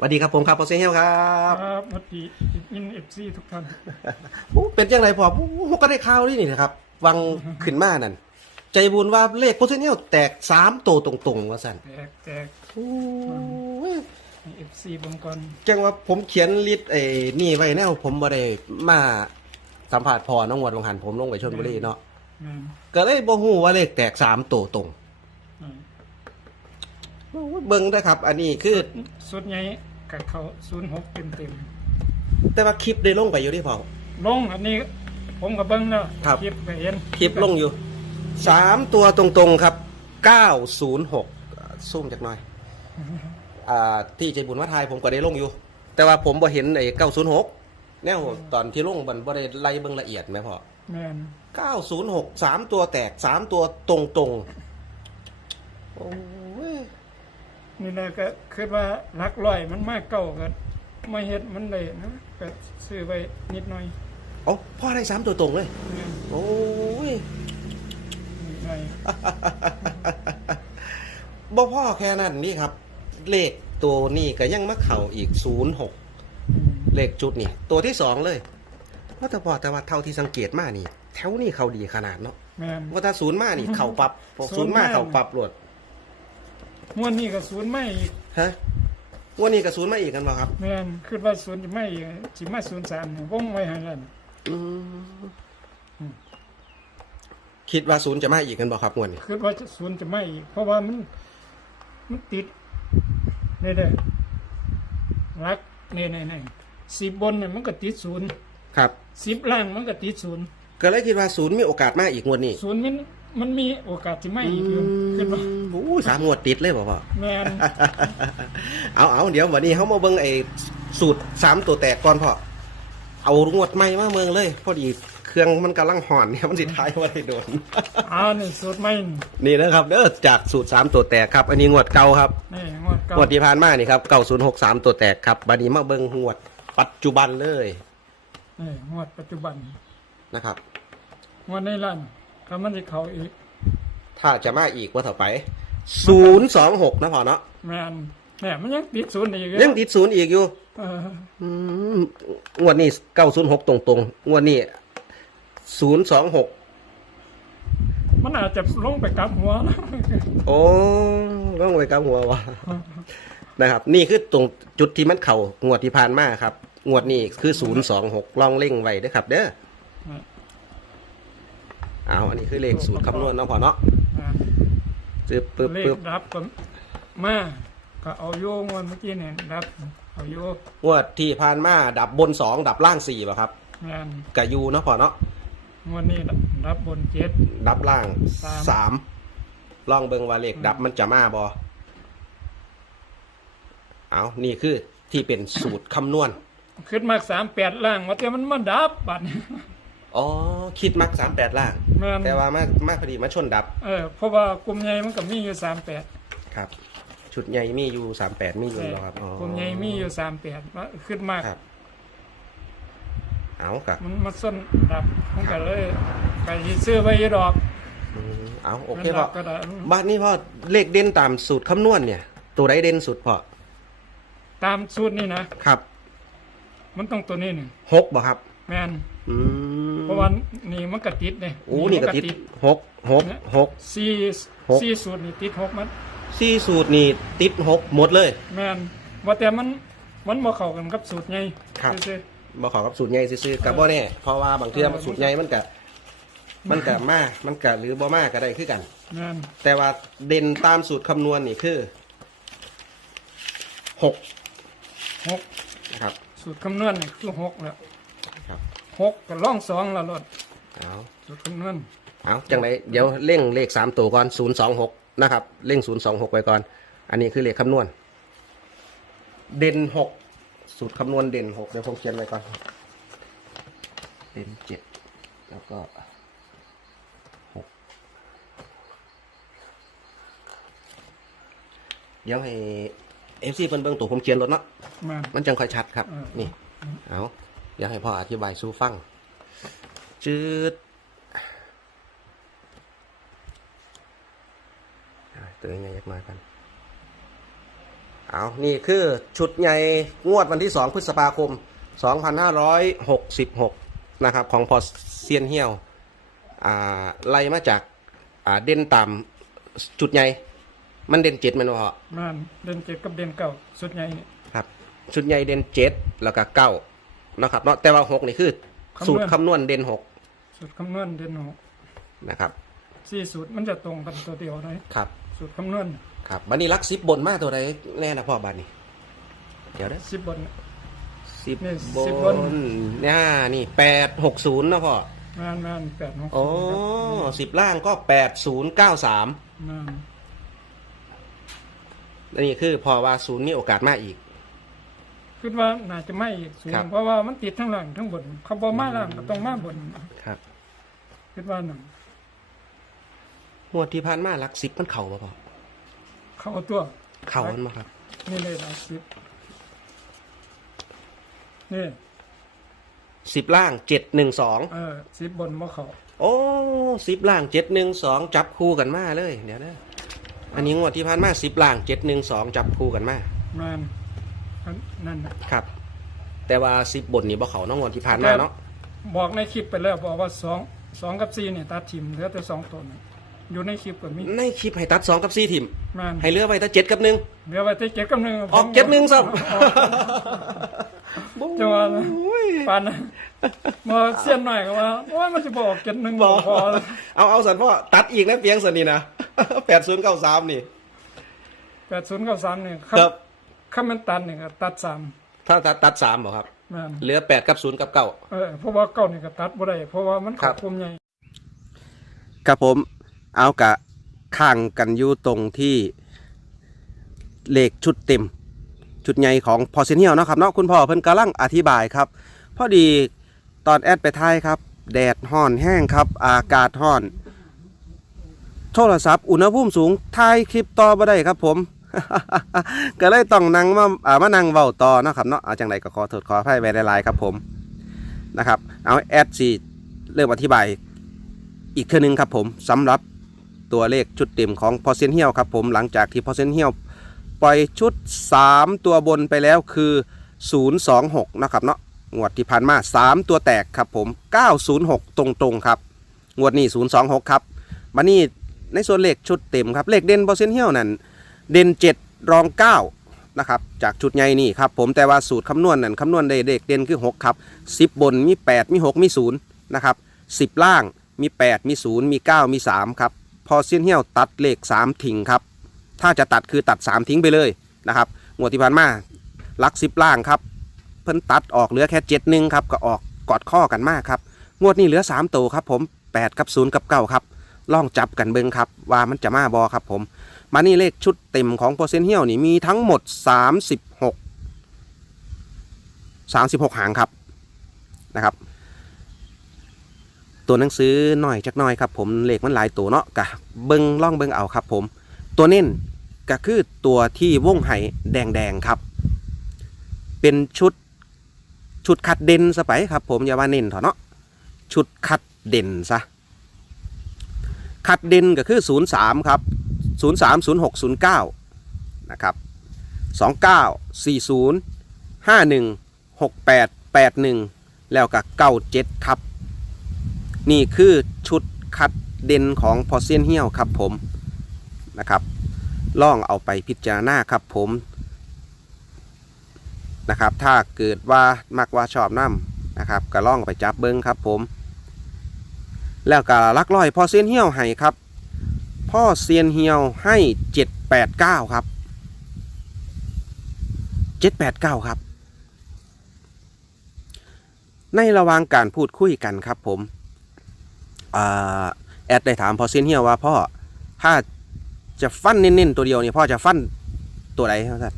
สวัสดีครับผมครับโปรเซเฮลครับครับสวัสดีอินเอฟซีทุกท่านโอ้เป็นยังไงพอผมก็ได้ข่าวนี่นี่นะครับ วังขึ้นมานั่น ใจบุญว่าเลขโปรเซเฮลแตกสามตัวตรงๆ ว่าสั่นแตกแตกโอ้ยเอฟซีบางกรจังว่าผมเขียนลิสต์ไอ้นี่ไว้แนวผมบ่ได้มาสัมผัสพอน้องวัดวังหันผมลงไปชนบุรีเนาะแม่นก็เลยบ่ฮู้ว่าเลขแตกสามตัวตรงอืมโอ้ยเบิ่งนะครับ อันนี้คือสุดใหญ่ กับเขาศูนย์หกเต็มเต็มแต่ว่าคลิปได้ลงไปอยู่ที่พอๆลงอันนี้ ผมกับเบิ้งแล้วครับ คลิปก็เห็นคลิปลงอยู่สามตัวตรงๆครับเก้าศูนย์หกซูมจากหน่อย อ่าที่ใจบุญวัดไทยผมก็ได้ลงอยู่ แต่ว่าผมบ่เห็นไอ้เก้าศูนย์หกแนวตอนที่ลงมันบ่ได้ไล่เบิ่งละเอียดไหมพ่อแม่นเก้าศูนย์หกสามตัวแตกสามตัวตรงๆโอ้ ยนี่แหละก็คิดว่าหลักร้อยมันมากเก่าก็ไม่เฮ็ดมันเลยนะก็ซื้อไว้นิดหน่อยเอ้าพ่อได้สามตัวตรงเลยแม่นโอ้ยนิดหน่อยบ่พ่อแค่นั้นนี่ครับ เลขตัวนี้ก็ยังมาเข่าอีกศูนย์หกอืมเลขจุดนี่ ตัวที่สองเลยว่าแต่พอแต่ว่าเท่าที่สังเกตมานี่ แถวนี้เขาดีขนาดเนาะแม่น ว่าถ้าศูนย์มานี่ เข่าปรับพอศูศูนนย์ย์มามาเข่าปรับโหลด ม้วนนี้ก็ศูนย์ไม่อีกฮะวันนี้กับศูนย์มาอีกกันบ่ครับ แม่นคิดว่าศูนย์จะไม่อีกสิมาศูนย์สามเนี่ยวงไว้ให้แล้วอืมคิดว่าศูนย์จะมาอีกกันบ่ครับงวดนี้คิดว่าจะศูนย์จะไม่อีกเพราะว่ามันมันติดนี่เด้อรักนี่นี่นี่สิบบนเนี่ยมันก็ติดศูนย์ครับ สิบล่างมันก็ติดศูนย์ก็เลยคิดว่าศูนย์มีโอกาสมาอีกงวดนี้ ศูนย์มัน มันมีโอกาสจะไม่อีกอยู่คิดว่าโอ้ยสามงวดติดเลยบ่พ่อแม่นเอาเอาเดี๋ยววันนี้เขามาเบิ่งไอ้สูตรสามตัวแตกก่อนพ่อเอางวดใหม่มาเมืองเลย พอดีเครื่องมันกำลังห่อนเนี่ยมันสิท้ายว่าได้โดนเอานี่สูตรไม่นี่นี่นะครับเด้อจากสูตรสามตัวแตกครับ อันนี้งวดเก่าครับนี่งวดเก่างวดที่ผ่านมานี่ครับเก้าศูนย์หกสามตัวแตกครับบัดนี้มาเบิ่งงวดปัจจุบันเลยนี่งวดปัจจุบันนะครับงวดในล้าน ถ้ามันจะเข้าอีก ถ้าจะมาอีกว่าต่อไปศูนย์สองหกนะพอเนาะแม่นแม่มันยังติดศูนย์อีกอยู่ยังติดศูนย์อีกอยู่เอออืมงวดนี้เก้าศูนย์หกตรงๆงวดนี้ศูนย์สองหกมันอาจจะลงไปกลับหัวนะ โอ้ต้องไปกำหัววะนะครับ นี่คือตรงจุดที่มันเข่างวดที่ผ่านมาครับ งวดนี้คือศูนย์สองหกลองเล่งไว้เด้อครับ เด้อ เอาอันนี้คือเลขสูตรคำนวณเนาะพอเนาะอ่าปึ๊บปึ๊บเลปึ๊ขบรับก็มาก็เอาโยงวันเมื่อกี้เนี่ยรับ เอาโยงวดที่ผ่านมาดับบนสองดับล่างสี่ป่ะครับงานกะยูเนาะพอเนาะงวันนี้รับบนเจ็ด ดับล่างสาม สามลองเบิงว่าเลขดับมันจะมาบอเอานี่คือที่เป็นสูตรคำนวณ ขึ้นมาสามแปดล่างว่าแต่มันมาดับบัดนี้ อ๋อคิดมักสามแปดล่างแม่นแต่ว่ามามาพอดีมาชนดับเออเพราะว่ากลุ่มใหญ่มันก็มีอยู่สามแปดครับ ชุดใหญ่มีอยู่สามแปดมีอยู่แล้วครับอ๋อกลุ่มใหญ่มีอยู่สามแปดขึ้นมากครับ เอากับมันมาส้นดับมันก็เลยไปซื้อไว้อยี่ดอกเอาโอเคมันพ่ดัอบก็ได้บ้านนี้พ่อเลขเด่นตามสูตรคำนวณเนี่ย ตัวใดเด่นสุดพ่อตามสูตรนี่นะครับ มันต้องตัวนี้หนึ่งหกบ่ครับ แม่นอืมเพราะว่านี่มันกระติดเนี่ยโอ้นี่ก็ติดหกหกหก สี่หก สี่สูตรนี่ติดหกมัน สี่สูตรนี่ติดหกหมดเลย แม่นว่าแต่มันมันบ่เข้ากันกับสูตรไงครับ ซื่อ บ่ขอกับสูตรใหญ่ซื้อๆกับบ่แน่เพราะว่าบางเทื่อสูตรใหญ่มันก็มันก็มามันก็หรือบ่มาก็ได้คือกัน ๆแม่นแต่ว่าเด่นตามสูตรคำนวณนี่คือหกหกนะครับ สูตรคำนวณนี่คือหกแล้วครับ หกกับล่องสองแล้วลดเอาสูตรคำนวณเอาจังไรเดี๋ยวเร่งเลขสามตัวก่อนศูนย์สองหกนะครับเร่งศูนย์สองหกไปก่อน อันนี้คือเลขคำนวณ เด่นหกสูตรคำนวณเด่นหกเดี๋ยวผมเขียนไว้ก่อน เด่นเจ็ดแล้วก็หกเดี๋ยวให้เอฟซีเพิ่นเบิ่งตัวผมเขียนรถเนาะแม่นมันจังค่อยชัดครับ เออ นี่ เอาเดี๋ยวให้พ่ออธิบายสู้ฟัง จืดเอาตัวยังไงยักมากันเอานี่คือชุดใหญ่งวดวันที่ 2 พฤษภาคม 2566 นะครับ ของพอเซียนเฮียวอ่าไล่มาจากอ่าเด่นต่ำจุดใหญ่ มันเด่นเจ็ดแมันบ่พอมันเด่นเจ็ดกับเด่นเก้าสุดใหญ่นี่ครับ ชุดใหญ่เด่นเจ็ดแล้วก็เก้า นะครับเนาะแต่ว่าหกนี่คือสูตรคำนวณเด่นหกสูตรคำนวณเด่นหกนะครับสี่สูตรมันจะตรงกันตัวเดียวเลยครับสูตรคำนวณครับบันนี้รักซิบบนมากตัวใดแน่นะพ่อบันนี้ เดี๋ยวนะสิบบน สิบนี่บสิบบน นเนี่ยนี่แปดหกศูนย์นะพ่องานงานแปดหกโอ้สิบล่างก็แปดศูนย์เก้าสามงานอันนี้คือพอว่าศูนย์มีโอกาสมากอีก คิดว่าน่าจะไม่อีกสูงครับ เพราะว่ามันติดทั้งหลังทั้งบนเขาบอกมาล่างก็ต้องมาบนครับคิดว่าหนึ่งงวดที่ผ่านมารักสิบมันเข่าป่ะพ่อเขาเอาตัวเข่ามันมาครับ นี่เลยนะสิบนี่ สิบล่างเจ็ดหนึ่งสอง เออสิบบนมาเขาโอ้สิบล่างเจ็ดหนึ่งสองจับคู่กันมาเลย เดี๋ยวนะ อันนี้งวดที่ผ่านมาสิบล่างเจ็ดหนึ่งสองจับคู่กันมางานอั นนั่นน่ะครับ แต่ว่าสิบบนนี่บ่เขาน้องงวดที่ผ่านมาเนาะบอกในคลิปไปแล้วบอกว่าสองสองกับสี่เนี่ยตัดทิมเหลือแต่สองตัวนี่อยู่ในคลิปก็มีในคลิปให้ตัดสองกับสี่ทีมงานให้เหลือไว้แต่เจ็ดกับหนึ่งเหลือไว้แต่เจ็ดกับหนึ่งออกเจ็ดหนึ่งซ้จังหวะำนะปานนะมาเสียนหน่อยก็ว่าว่ามันจะบอกเจ็ดหนึ่งบบออกกพอเลยเอาเอาสันพ่อตัดอีกนะเพียงสันนี่นะแปดศูนย์เก้าสามนี่แปดศูนย์กับสามเนี่ยครับ ข้ามันตัดเนี่ยก็ตัดสามถ้าตัดตัดสามบอกครับ แม่นเหลือแปดกับศูนย์กับเก้า เออเพราะว่าเก้านี่ก็ตัดบ่ได้เพราะว่ามันครัขาบดคุมใหญ่ ครับผมเอากะข้างกันอยู่ตรงที่เลขชุดเต็ม ชุดใหญ่ของพอเซเนียลนาะครับเนาะคุณพ่อเพิ่นกำลังอธิบายครับ พอดีตอนแอดไปท้ายครับ แดดห่อนแห้งครับ อากาศห่อน โทรศัพท์อุณหภูมิสูงถ่ายคลิปต่อบ่ได้ครับผม ก็เลยต้องนั่งมาอ่ามานั่งเว้าต่อเนาะครับเนาะอาจังไดก็ขอโทษขออภัยไว้หลายๆครับผมนะครับ เอาแอดสิเริ่มอธิบายอีกเทื่อหนึงครับผมสำหรับตัวเลขชุดเต็มของพอเซนเฮียวครับผมหลังจากที่พอเซนเฮียวปล่อยชุด 3 ตัวบนไปแล้วคือ 026 นะครับเนาะงวดที่ผ่านมา 3 ตัวแตกครับผม 906 ตรงๆครับ งวดนี้ 026 ครับมานี่ในส่วนเลขชุดเต็มครับ เลขเด่นพอเซนเฮียวนั่น เด่น7รอง9นะครับจากชุดใหญ่นี่ครับผมแต่ว่าสูตรคำนวณนั่นคำนวณได้เลขเด่นคือ6ครับ10บนมี8มี6มี0นะครับ10ล่างมี8มี0มี9มี3ครับพอเซียนเฮียวตัดเลข3ทิ้งครับถ้าจะตัดคือตัด3ทิ้งไปเลยนะครับงวดที่ผ่านมาลัก10ล่างครับเพิ่นตัดออกเหลือแค่7นึงครับก็ออกกอดข้อกันมากครับงวดนี้เหลือ3ตัวครับผม8กับ0กับ9ครับลองจับกันเบิงครับว่ามันจะมาบอครับผม มานี่เลขชุดเต็มของพอเซนเฮียวนี่มีทั้งหมด 36 36 หางครับนะครับ ตัวหนังสือหน่อยจักหน่อยครับผมเลขมันหลายตัวเนาะกะเบิงล่องเบิงเอาครับผม ตัวเน้นก็คือตัวที่วงไห้แดงๆครับ เป็นชุดชุดคัดเด่นซะไปครับผมอย่าว่าเน้นเถอะเนาะชุดคัดเด่นซะคัดเด่นก็คือ 03 ครับ 03 06 09 นะครับ 29 40 51 68 81 แล้วก็97ครับ นี่คือชุดคัดเด่นของพอเซียนเฮี้ยวครับผมนะครับล่องเอาไปพิจารณาครับผมนะครับถ้าเกิดว่ามักว่าชอบน้ำนะครับก็ล่องไปจับเบิ้งครับผม แล้วก็ลักลอยพอเซียนเฮียวให้ครับ พ่อเซียนเฮียวให้เจ็ดแปดเก้าครับเจ็ดแปดเก้าครับ ในระหว่างการพูดคุยกันครับผมอแอดได้ถามพ่อเซียนเฮียวว่าพ่อถ้าจะฟันเน้นๆตัวเดียวนี่พ่อจะฟันตัวไหนครับ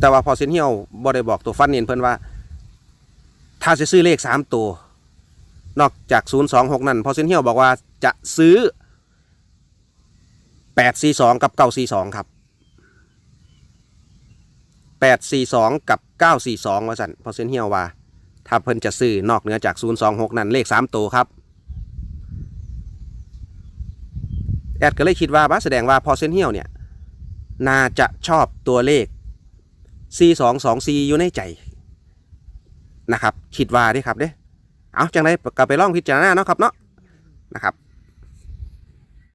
แต่ว่าพอเซียนเฮียวบ่ได้บอกตัวฟันเน้นเพิ่นว่า ถ้าจะซื้อเลขสามตัว นอกจากศูนย์สองหกนั่นพอเซียนเฮียวบอกว่าจะซื้อ แปดสี่สองกับเก้าสี่สองครับแปดสี่สองกับเก้าสี่สองว่าสันพอเซนเฮียวว่า ถ้าเพิ่นจะซื้อนอกเหนือจาก026นั่นเลข3ตัวครับ แอดก็เลยคิดว่าบ้าแสดงว่าพอเซนเฮียวเนี่ย น่าจะชอบตัวเลข4224อยู่ในใจนะครับคิดว่าด้ครับเด้เอาจังไดก็ไปลองพิจารณาเนาะครับเนาะนะครับ